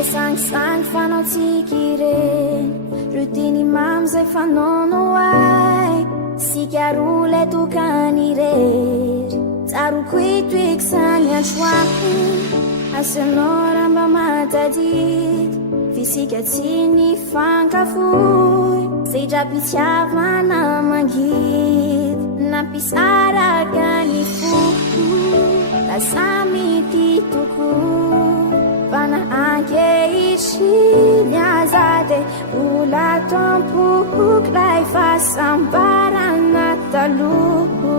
Sang fanao tsikireny rutiny mamy zay fanaono ay sikarola tokany rery tsaroko itoeky sany androany asanao ramba matadity fisika tsy ny fankafoy zay drapitiavana mangidy nampisaraka ny foko lasamity toko Pana ankehitriny azade Ola tompok lai fasambarana taloho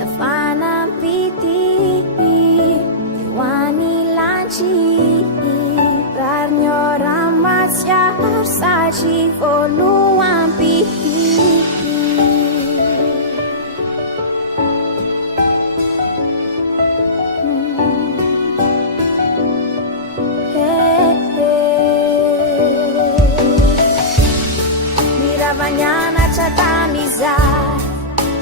Yafanampiti Iwani lanchi Rarnyora masyar sachi Voluan piti Vanyana chatamizar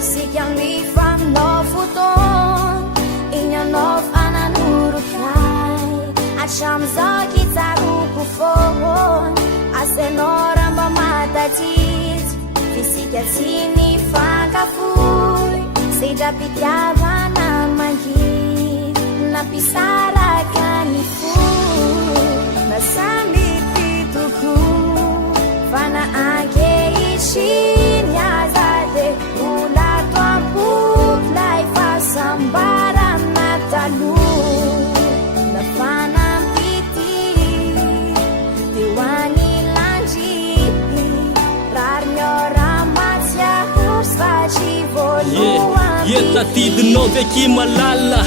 Sikyang famno futon Inyanov ananurukai Acham zaki taruku fon Asenoramba matatit Fisika sini fangafui Sejapitiavana mangit Napisara kanifu Nasamiti tuku Fana ankehitriny azade Ola toampok lai fasambarana taloho Nafanampity Teo any landry Rarnyora matsiaro satry voalohany Tatidinao veky malala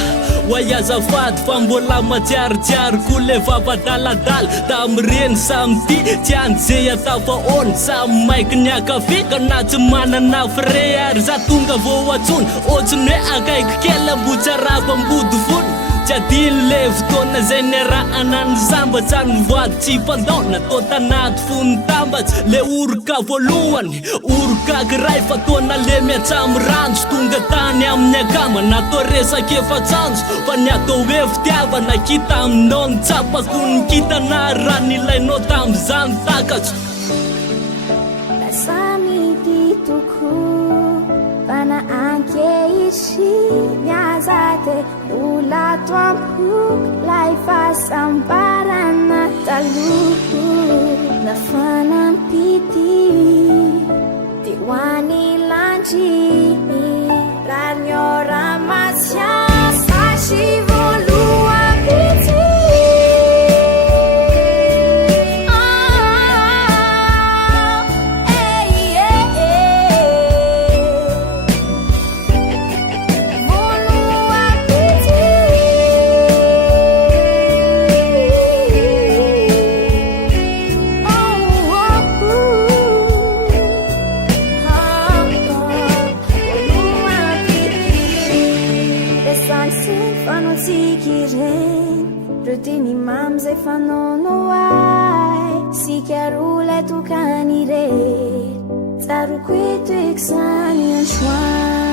Wayazafad fambola matsiaritsiary ko le vavadaladala tamireny samty tianjey atafa on samy maiky ny akafika na tsy manana frais ary za tonga vao atsony ohatsiny hoe akaiky kely ambotsarako ambody fony tsy adiny le fotoana zay niarahana ny sambatsy any voady tsy mpandao natao tanaty fony tambatsy le oroka voalohany orokakiray fataona le miatsamy ranjo tonga tany amin'ny akama natao resaky efatsanjo fa ny atao hoe fitiavana kita aminao ny tsapako ny kitana raha nilainao tam'izany takatso Lasamity toko Pana ankehitriny azade Ola toampok lai fasambarana taloho Nafanampity Teo any landry Rarnyora matsiaro satry voalohany piti Rutiny mamy zay fanaono ay sikarola tokany rery tsaroko itoeky sany androany